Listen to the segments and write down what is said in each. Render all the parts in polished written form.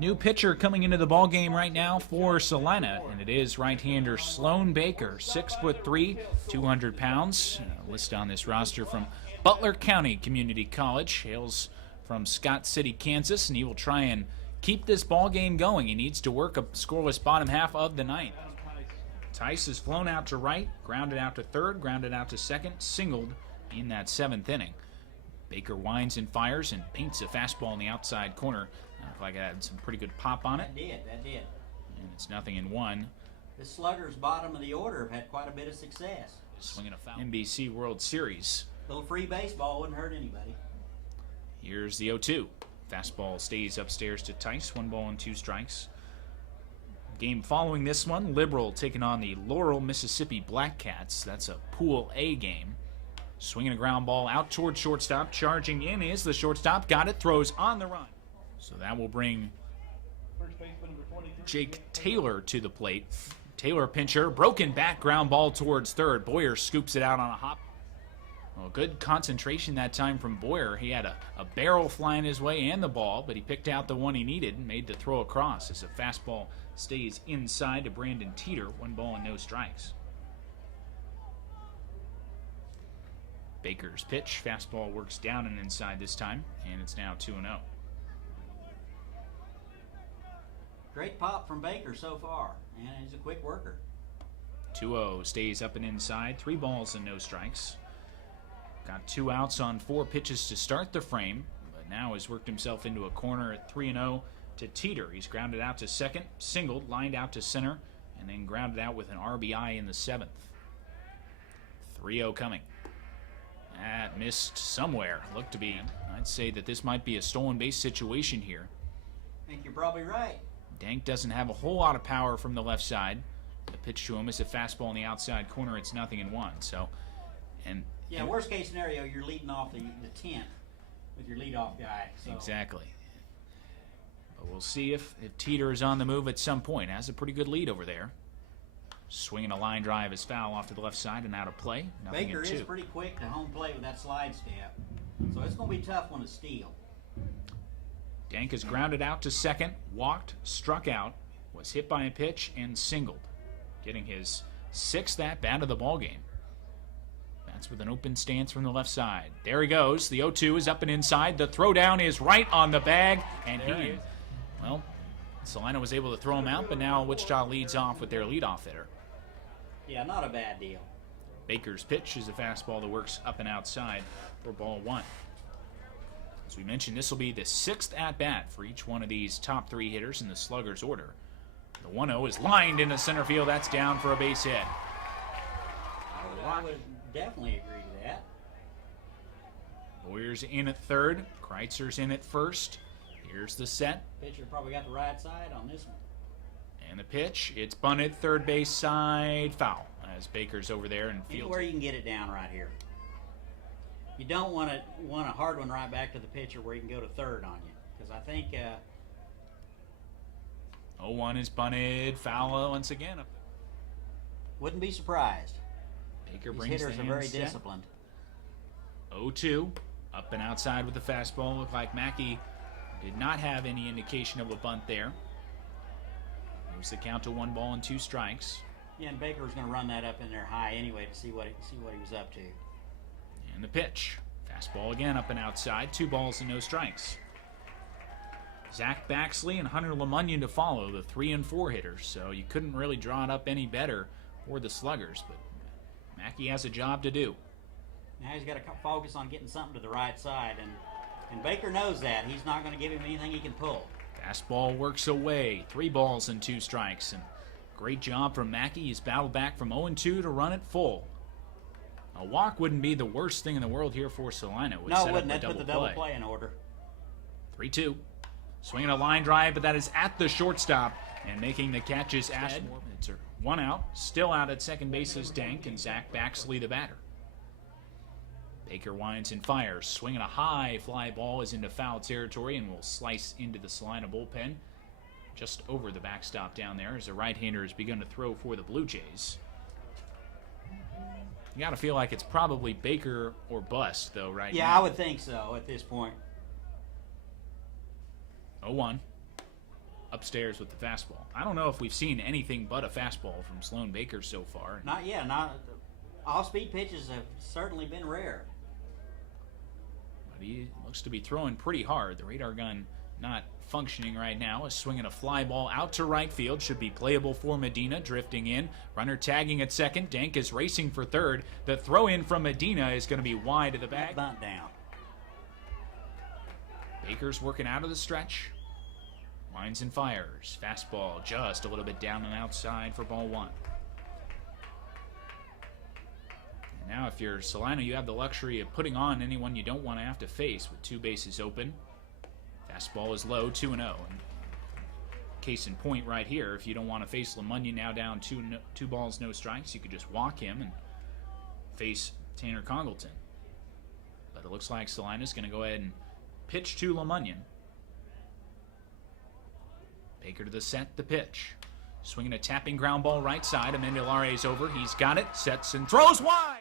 New pitcher coming into the ball game right now for Salina, and it is right-hander Sloan Baker, 6'3", 200 pounds. Listed on this roster from Butler County Community College, hails from Scott City, Kansas, and he will try and keep this ball game going. He needs to work a scoreless bottom half of the ninth. Tice is flown out to right, grounded out to third, grounded out to second, singled in that seventh inning. Baker winds and fires and paints a fastball in the outside corner. Looked like it had some pretty good pop on it. That did. And it's 0-1. The sluggers bottom of the order have had quite a bit of success. Swinging a foul. NBC World Series. A little free baseball wouldn't hurt anybody. Here's the 0-2. Fastball stays upstairs to Tice. 1 ball and 2 strikes. Game following this one, Liberal taking on the Laurel, Mississippi Black Cats. That's a Pool A game. Swinging a ground ball out towards shortstop. Charging in is the shortstop. Got it. Throws on the run. So that will bring Jake Taylor to the plate. Taylor pincher. Broken back ground ball towards third. Boyer scoops it out on a hop. Well, good concentration that time from Boyer. He had a barrel flying his way and the ball, but he picked out the one he needed and made the throw across as a fastball stays inside to Brandon Teeter. 1 ball and no strikes. Baker's pitch. Fastball works down and inside this time, and it's now 2-0. Great pop from Baker so far, and he's a quick worker. 2-0 stays up and inside. 3 balls and no strikes. Got 2 outs on 4 pitches to start the frame, but now has worked himself into a corner at 3-0 to Teeter. He's grounded out to second, singled, lined out to center, and then grounded out with an RBI in the 7th. 3-0 coming. That missed somewhere. Looked to be. I'd say that this might be a stolen base situation here. I think you're probably right. Dank doesn't have a whole lot of power from the left side. The pitch to him is a fastball in the outside corner. It's 0-1. So, yeah, worst case scenario, you're leading off the 10th with your leadoff guy. So. Exactly. But we'll see if Teeter is on the move at some point. Has a pretty good lead over there. Swinging a line drive is foul off to the left side and out of play. Baker is pretty quick to home plate with that slide step, so it's going to be a tough one to steal. Dank is grounded out to second, walked, struck out, was hit by a pitch, and singled, getting his 6th at-bat of the ballgame. That's with an open stance from the left side. There he goes. The 0-2 is up and inside. The throwdown is right on the bag, and he is. Well, Salina was able to throw him out, but now Wichita leads off with their leadoff hitter. Yeah, not a bad deal. Baker's pitch is a fastball that works up and outside for ball 1. As we mentioned, this will be the 6th at-bat for each one of these top 3 hitters in the slugger's order. The 1-0 is lined into center field. That's down for a base hit. I would definitely agree to that. Boyer's in at third. Kreitzer's in at first. Here's the set. Pitcher probably got the right side on this one. And the pitch, it's bunted third base side, foul. As Baker's over there and fields. Anywhere you can get it down right here. You don't want a hard one right back to the pitcher where you can go to third on you, because I think 0-1 is bunted, foul once again. Wouldn't be surprised. Baker These brings hitters the are very set. disciplined. 0-2, up and outside with the fastball. Looked like Mackey did not have any indication of a bunt there. Moves the count to 1 ball and 2 strikes. Yeah, and Baker was going to run that up in there high anyway to see what he was up to. And the pitch. Fastball again up and outside. 2 balls and no strikes. Zach Baxley and Hunter LeMunyon to follow, the 3 and 4 hitters. So you couldn't really draw it up any better for the sluggers. But Mackey has a job to do. Now he's got to focus on getting something to the right side. And Baker knows that. He's not going to give him anything he can pull. Fastball works away. 3 balls and 2 strikes. And great job from Mackey. He's battled back from 0-2 to run it full. A walk wouldn't be the worst thing in the world here for Salina. No, it wouldn't. That'd put the double play in order. 3-2. Swinging a line drive, but that is at the shortstop. And making the catch is Ashmore. It's 1 out. Still out at second base is Dank, and Zach Baxley the batter. Baker winds and fires. Swinging a high fly ball is into foul territory and will slice into the Salina bullpen. Just over the backstop down there as the right-hander has begun to throw for the Blue Jays. You got to feel like it's probably Baker or bust, though, right now. Yeah, I would think so at this point. 0-1. Upstairs with the fastball. I don't know if we've seen anything but a fastball from Sloan Baker so far. Not yet. Not off-speed pitches have certainly been rare. But he looks to be throwing pretty hard. The radar gun not functioning right now. A swing and a fly ball out to right field. Should be playable for Medina. Drifting in. Runner tagging at second. Dank is racing for third. The throw in from Medina is going to be wide of the bag. Bunt down. Baker's working out of the stretch. Lines and fires. Fastball just a little bit down and outside for ball one. And now if you're Solano, you have the luxury of putting on anyone you don't want to have to face with two bases open. Fastball is low, 2-0. And case in point right here, if you don't want to face LeMunyon now down two balls, no strikes, you could just walk him and face Tanner Congleton. But it looks like Solano's going to go ahead and pitch to LeMunyon. Baker to the set, the pitch. Swinging a tapping ground ball right side. Amendolara is over. He's got it. Sets and throws wide.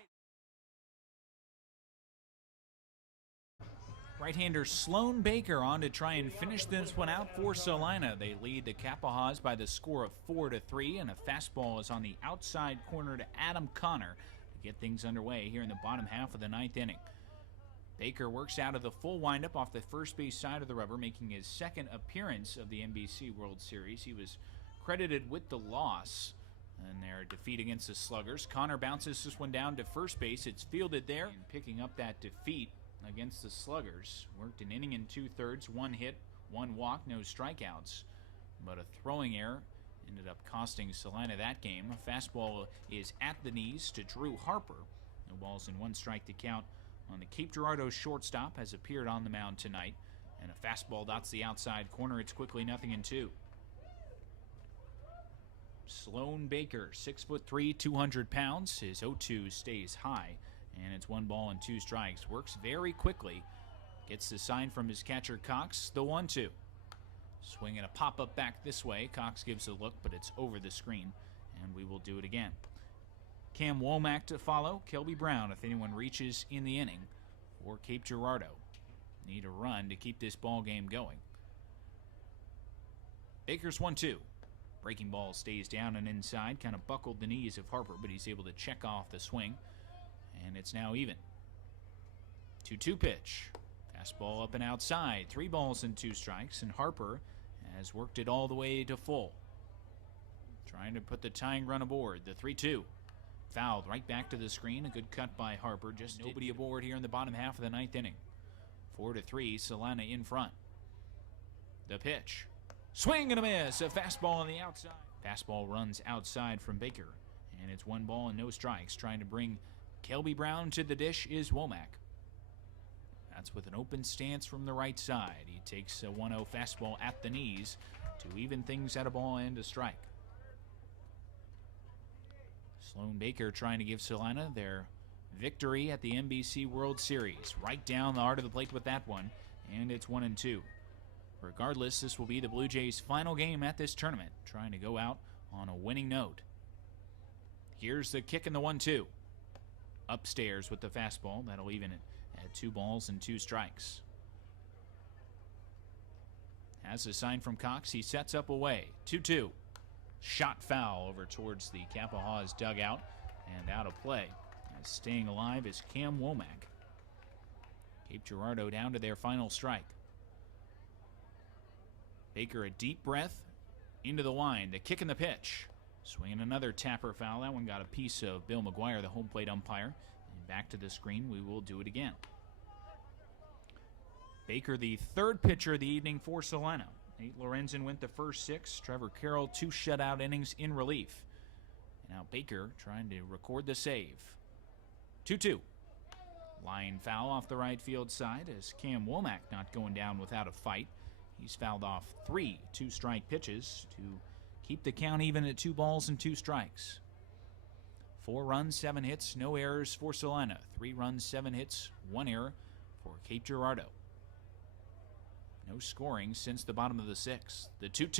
Right-hander Sloan Baker on to try and finish this one out for Salina. They lead the Kappahaws by the score of 4-3, and a fastball is on the outside corner to Adam Connor to get things underway here in the bottom half of the ninth inning. Baker works out of the full windup off the first base side of the rubber, making his second appearance of the NBC World Series. He was credited with the loss in their defeat against the Sluggers. Connor bounces this one down to first base. It's fielded there, and picking up that defeat against the Sluggers. Worked an inning and 2/3, 1 hit, 1 walk, no strikeouts. But a throwing error ended up costing Salina that game. A fastball is at the knees to Drew Harper. No balls and 1 strike to count on the Cape Girardeau shortstop, has appeared on the mound tonight. And a fastball dots the outside corner. It's quickly 0-2. Sloan Baker, 6'3", 200 pounds. His 0-2 stays high. And it's 1 ball and 2 strikes. Works very quickly. Gets the sign from his catcher Cox. The 1-2. Swinging a pop-up back this way. Cox gives a look, but it's over the screen. And we will do it again. Cam Womack to follow. Kelby Brown if anyone reaches in the inning for Cape Girardeau. Need a run to keep this ball game going. Baker's 1-2. Breaking ball stays down and inside. Kind of buckled the knees of Harper, but he's able to check off the swing. And it's now even. 2-2 pitch. Fastball up and outside. 3 balls and 2 strikes. And Harper has worked it all the way to full. Trying to put the tying run aboard. The 3-2. Fouled right back to the screen. A good cut by Harper. Just nobody aboard here in the bottom half of the ninth inning. 4-3. Salina in front. The pitch. Swing and a miss. A fastball on the outside. Fastball runs outside from Baker. And it's 1 ball and no strikes. Trying to bring Kelby Brown to the dish is Womack. That's with an open stance from the right side. He takes a 1-0 fastball at the knees to even things at a ball and a strike. Sloan Baker trying to give Salina their victory at the NBC World Series. Right down the heart of the plate with that one, and it's 1-2. Regardless, this will be the Blue Jays' final game at this tournament, trying to go out on a winning note. Here's the kick and the 1-2. Upstairs with the fastball. That'll even it at 2 balls and 2 strikes. Has a sign from Cox. He sets up away. 2-2. Shot foul over towards the Kappahaws dugout and out of play. As staying alive is Cam Womack. Cape Girardeau down to their final strike. Baker a deep breath into the line. The kick and the pitch. Swinging another tapper foul. That one got a piece of Bill McGuire, the home plate umpire. And back to the screen. We will do it again. Baker, the 3rd pitcher of the evening for Salina. Nate Lorenzen went the first 6. Trevor Carroll, 2 shutout innings in relief. And now Baker trying to record the save. 2-2. Line foul off the right field side as Cam Womack not going down without a fight. He's fouled off 3 2-strike pitches to keep the count even at 2 balls and 2 strikes. 4 runs, 7 hits, no errors for Salina. 3 runs, 7 hits, 1 error for Cape Girardeau. No scoring since the bottom of the 6th. The 2-2.